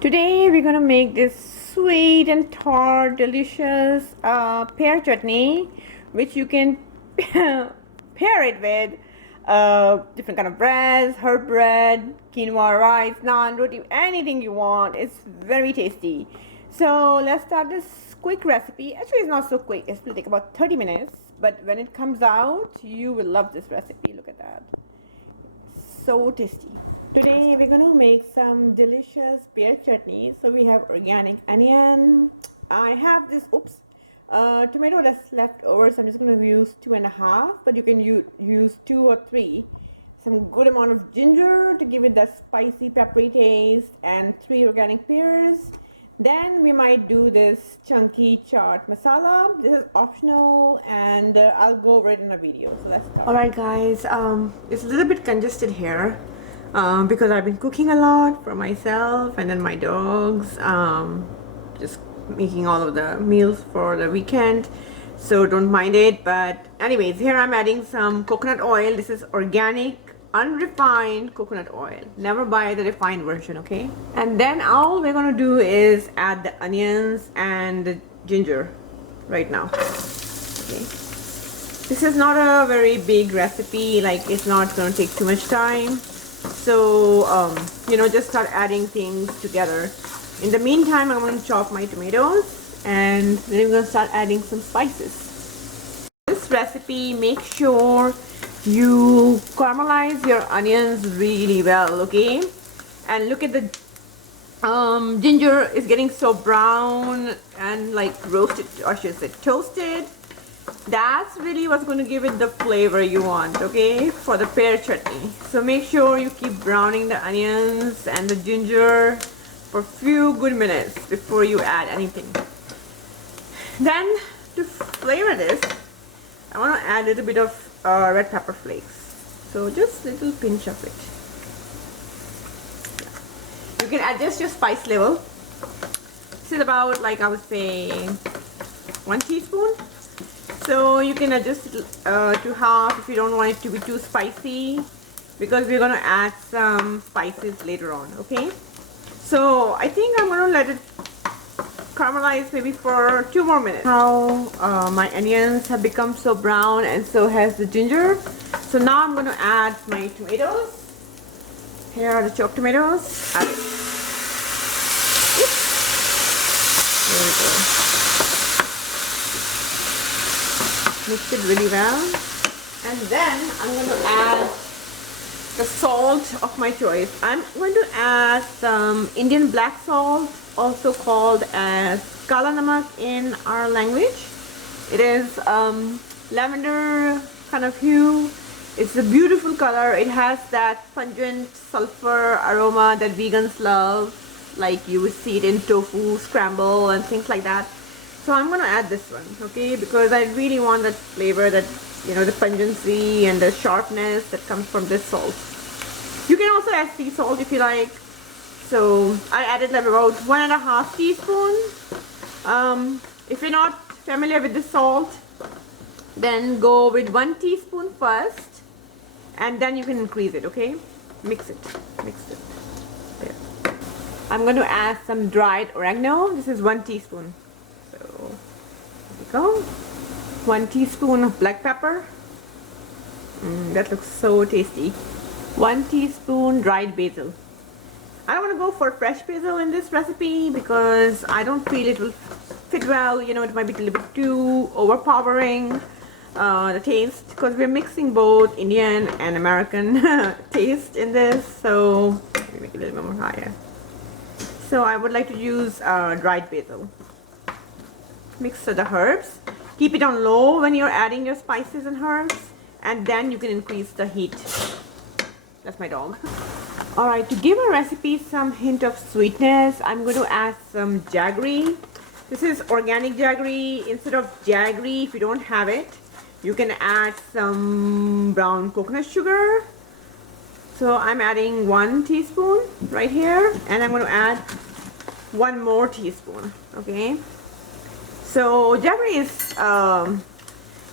Today we're gonna make this sweet and tart, delicious pear chutney, which you can pair it with different kind of breads, herb bread, quinoa rice, naan, roti, anything you want. It's very tasty. So let's start this quick recipe. Actually, it's not so quick. It will take about 30 minutes, but when it comes out, you will love this recipe. Look at that. So tasty. Today we're gonna make some delicious pear chutney. So we have organic onion. I have this tomato that's left over, so I'm just gonna use 2.5, but you can use 2 or 3. Some good amount of ginger to give it that spicy peppery taste, and 3 organic pears. Then we might do this chunky chaat masala. This is optional, and I'll go over it in a video. So let's start. Alright guys, it's a little bit congested here because I've been cooking a lot for myself and then my dogs, just making all of the meals for the weekend, so don't mind it. But anyways, here I'm adding some coconut oil. This is organic unrefined coconut oil. Never buy the refined version, okay? And then all we're gonna do is add the onions and the ginger right now. Okay, this is not a very big recipe, like it's not gonna take too much time, so just start adding things together. In the meantime, I'm going to chop my tomatoes, and then we're going to start adding some spices. This recipe, make sure you caramelize your onions really well, okay? And look at the ginger is getting so brown and like roasted, or should I say toasted. That's really what's going to give it the flavor you want, okay, for the pear chutney. So make sure you keep browning the onions and the ginger for a few good minutes before you add anything. Then to flavor this, I want to add a little bit of red pepper flakes. So just a little pinch of it. You can adjust your spice level. This is about, like I would say, 1 teaspoon. So you can adjust it to half if you don't want it to be too spicy, because we're going to add some spices later on, okay? So I think I'm going to let it caramelize maybe for 2 more minutes. How my onions have become so brown, and so has the ginger. So now I'm going to add my tomatoes. Here are the chopped tomatoes. Add it. There we go. Mix it really well, and then I'm going to add the salt of my choice. I'm going to add some Indian black salt, also called as kala namak in our language. It is lavender kind of hue. It's a beautiful color. It has that pungent sulfur aroma that vegans love, like you would see it in tofu scramble and things like that. So I'm going to add this one, okay, because I really want that flavor, that, the pungency and the sharpness that comes from this salt. You can also add sea salt if you like. So I added like about 1.5 teaspoons. If you're not familiar with the salt, then go with 1 teaspoon first, and then you can increase it, okay? Mix it. There. I'm going to add some dried oregano. This is 1 teaspoon. So there we go. 1 teaspoon of black pepper. That looks so tasty. 1 teaspoon dried basil. I don't want to go for fresh basil in this recipe because I don't feel it will fit well. It might be a little bit too overpowering, the taste, because we're mixing both Indian and American taste in this. So let me make it a little bit more higher. So I would like to use dried basil. Mix the herbs. Keep it on low when you're adding your spices and herbs, and then you can increase the heat. That's my dog. Alright, to give our recipe some hint of sweetness, I'm going to add some jaggery. This is organic jaggery. Instead of jaggery, if you don't have it, you can add some brown coconut sugar. So I'm adding 1 teaspoon right here, and I'm going to add 1 more teaspoon, okay? So jaggery is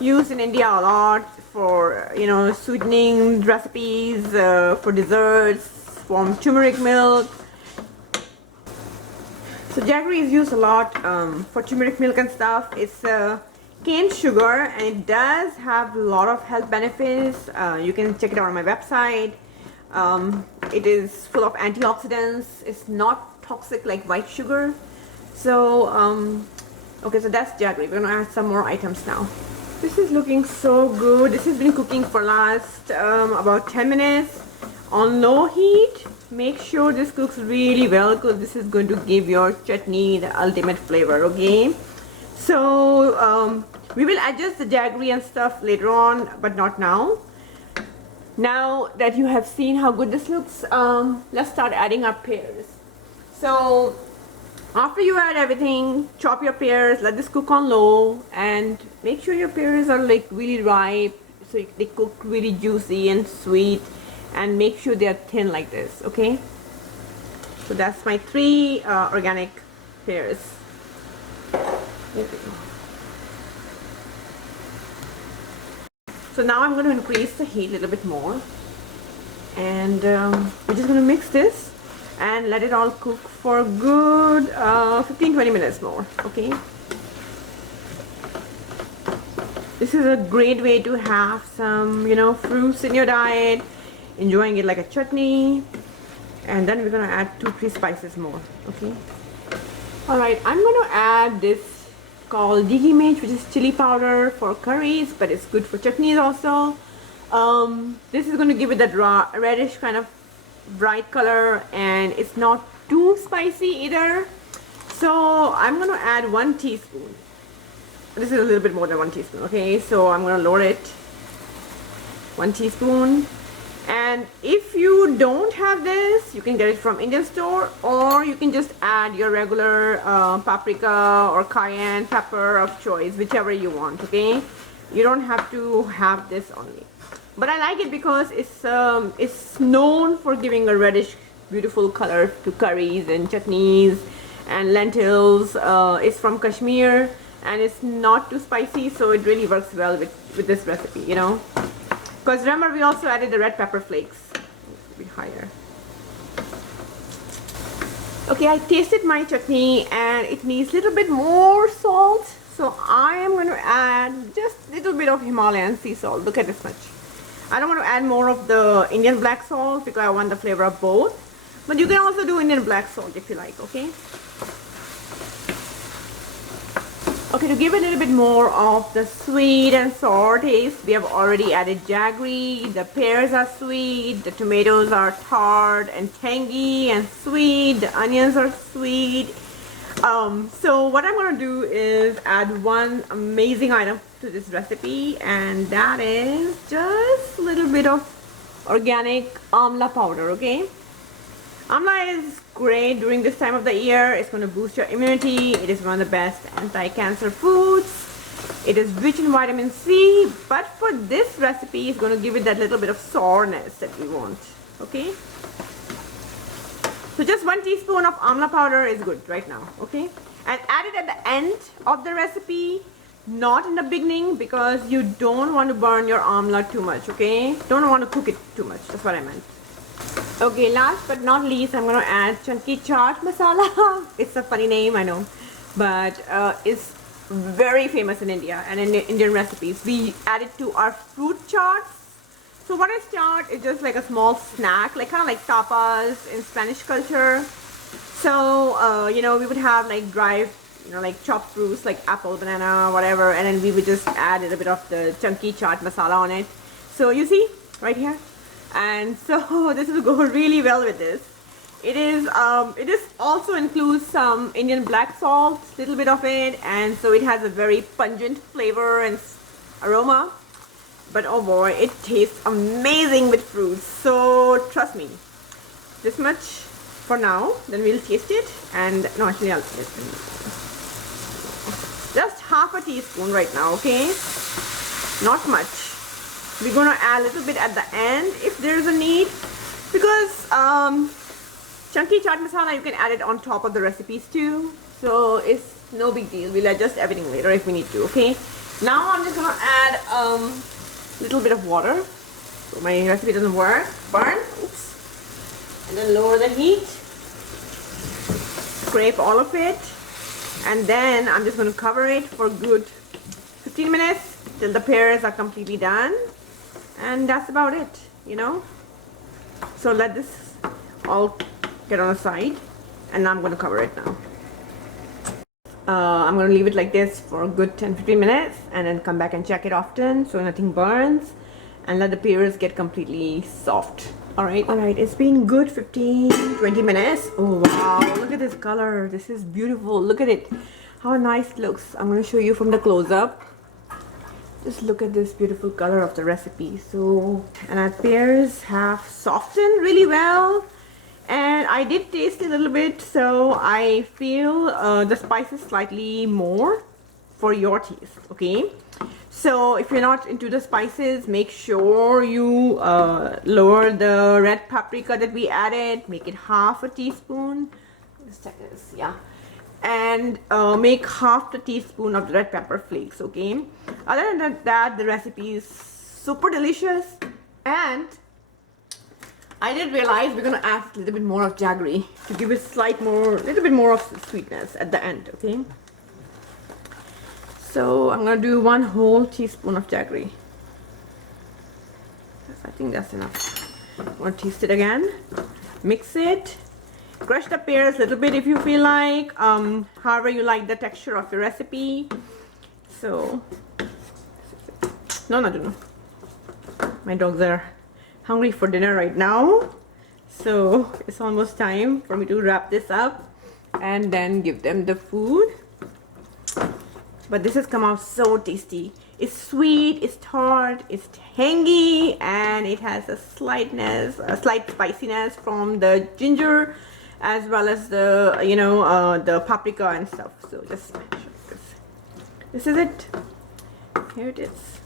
used in India a lot for, sweetening recipes, for desserts, from turmeric milk. So jaggery is used a lot for turmeric milk and stuff. It's cane sugar, and it does have a lot of health benefits. You can check it out on my website. It is full of antioxidants. It's not toxic like white sugar. So okay, so that's jaggery. We're gonna add some more items now. This is looking so good. This has been cooking for last about 10 minutes on low heat. Make sure this cooks really well, because this is going to give your chutney the ultimate flavor. Okay, so we will adjust the jaggery and stuff later on, but not now. Now that you have seen how good this looks, let's start adding our pears. So after you add everything, chop your pears, let this cook on low, and make sure your pears are like really ripe, so they cook really juicy and sweet, and make sure they are thin like this. Okay, so that's my 3 organic pears. So now I'm going to increase the heat a little bit more, and we're just going to mix this and let it all cook for a good 15-20 minutes more. Okay, this is a great way to have some, you know, fruits in your diet, enjoying it like a chutney. And then we're going to add 2-3 spices more. Okay, all right, I'm going to add this called Digi Mirch, which is chili powder for curries, but it's good for chutneys also. This is going to give it that raw reddish kind of bright color, and it's not too spicy either. So I'm going to add 1 teaspoon. This is a little bit more than 1 teaspoon. Okay, so I'm going to lower it. 1 teaspoon. And if you don't have this, you can get it from Indian store, or you can just add your regular paprika or cayenne pepper of choice, whichever you want. Okay, you don't have to have this only, but I like it because it's known for giving a reddish beautiful color to curries and chutneys and lentils. It's from Kashmir, and it's not too spicy, so it really works well with this recipe, you know. Because remember, we also added the red pepper flakes. Be higher. Okay, I tasted my chutney and it needs a little bit more salt. So I am going to add just a little bit of Himalayan sea salt. Look at this much. I don't want to add more of the Indian black salt because I want the flavor of both. But you can also do Indian black salt if you like, okay? Okay, to give it a little bit more of the sweet and sour taste, we have already added jaggery. The pears are sweet, the tomatoes are tart and tangy and sweet, the onions are sweet. So what I'm going to do is add one amazing item to this recipe, and that is just a little bit of organic amla powder. Okay, amla is great during this time of the year. It's going to boost your immunity. It is one of the best anti-cancer foods. It is rich in vitamin C, but for this recipe, it's going to give it that little bit of sourness that we want. Okay, so just 1 teaspoon of amla powder is good right now. Okay, and add it at the end of the recipe, not in the beginning, because you don't want to burn your amla too much. Okay, don't want to cook it too much. That's what I meant. Okay, last but not least, I'm going to add chunky chaat masala. It's a funny name, I know, but it's very famous in India and in Indian recipes. We add it to our fruit chaats. So what is chaat? It's just like a small snack, like kind of like tapas in Spanish culture. So you know, we would have like dry, you know, like chopped fruits like apple, banana, whatever, and then we would just add a little bit of the chunky chaat masala on it. So you see right here. And so this will go really well with this. It is also includes some Indian black salt, little bit of it, and so it has a very pungent flavor and aroma. But oh boy, it tastes amazing with fruits. So trust me, this much for now. Then we'll taste it, and no, actually I'll just half a teaspoon right now. Okay, not much. We're going to add a little bit at the end if there's a need, because chunky chaat masala, you can add it on top of the recipes too, so it's no big deal. We'll adjust everything later if we need to. Okay, now I'm just going to add a little bit of water so my recipe doesn't burn. Oops. And then lower the heat. scrape all of it, and then I'm just going to cover it for good 15 minutes till the pears are completely done, and that's about it, you know. So let this all get on the side, and I'm going to cover it now. I'm going to leave it like this for a good 10-15 minutes, and then come back and check it often so nothing burns, and let the pears get completely soft. Alright, it's been good 15-20 minutes. Oh wow, look at this color. This is beautiful. Look at it, how nice it looks. I'm going to show you from the close-up. Just look at this beautiful color of the recipe. So, and our pears have softened really well, and I did taste a little bit, so I feel the spices slightly more for your taste. Okay, so if you're not into the spices, make sure you lower the red paprika that we added, make it half a teaspoon. Let's check this, yeah, and make half the teaspoon of the red pepper flakes. Okay, other than that, the recipe is super delicious, and I did realize we're gonna add a little bit more of jaggery to give it little bit more of sweetness at the end. Okay, so I'm gonna do 1 whole teaspoon of jaggery. I think that's enough. I'm gonna taste it again, mix it, crush the pears a little bit if you feel like, however you like the texture of your recipe. So, no, my dogs are hungry for dinner right now, so it's almost time for me to wrap this up and then give them the food. But this has come out so tasty. It's sweet, it's tart, it's tangy, and it has a slight spiciness from the ginger, as well as the the paprika and stuff. So just smash it. This is it. Here it is.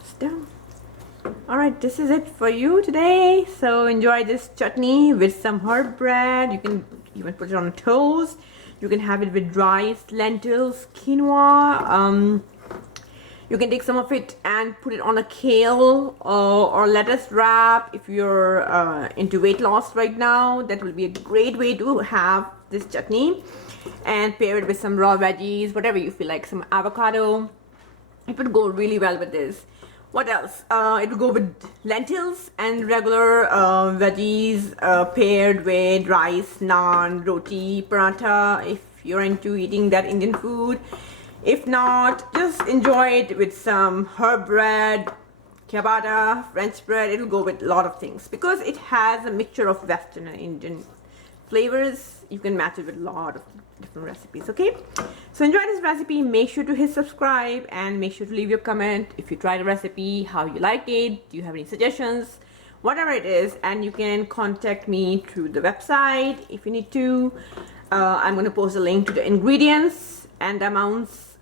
It's done. Alright, this is it for you today. So enjoy this chutney with some herb bread. You can even put it on toast. You can have it with rice, lentils, quinoa. You can take some of it and put it on a kale or lettuce wrap. If you're into weight loss right now, that will be a great way to have this chutney, and pair it with some raw veggies, whatever you feel like, some avocado. It would go really well with this. What else? It would go with lentils and regular veggies paired with rice, naan, roti, paratha, if you're into eating that Indian food. If not, just enjoy it with some herb bread, ciabatta, French bread. It'll go with a lot of things because it has a mixture of Western and Indian flavors. You can match it with a lot of different recipes. Okay, so enjoy this recipe. Make sure to hit subscribe and make sure to leave your comment if you tried the recipe, how you like it, do you have any suggestions, whatever it is. And you can contact me through the website if you need to. I'm going to post a link to the ingredients and the amounts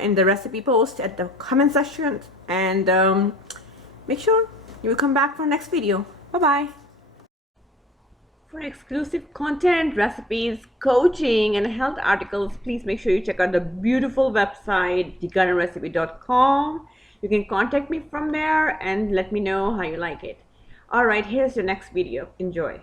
in the recipe post at the comment section, and make sure you will come back for next video. Bye bye. For exclusive content, recipes, coaching, and health articles, please make sure you check out the beautiful website, thegardenrecipe.com. You can contact me from there and let me know how you like it. Alright, here's the next video. Enjoy.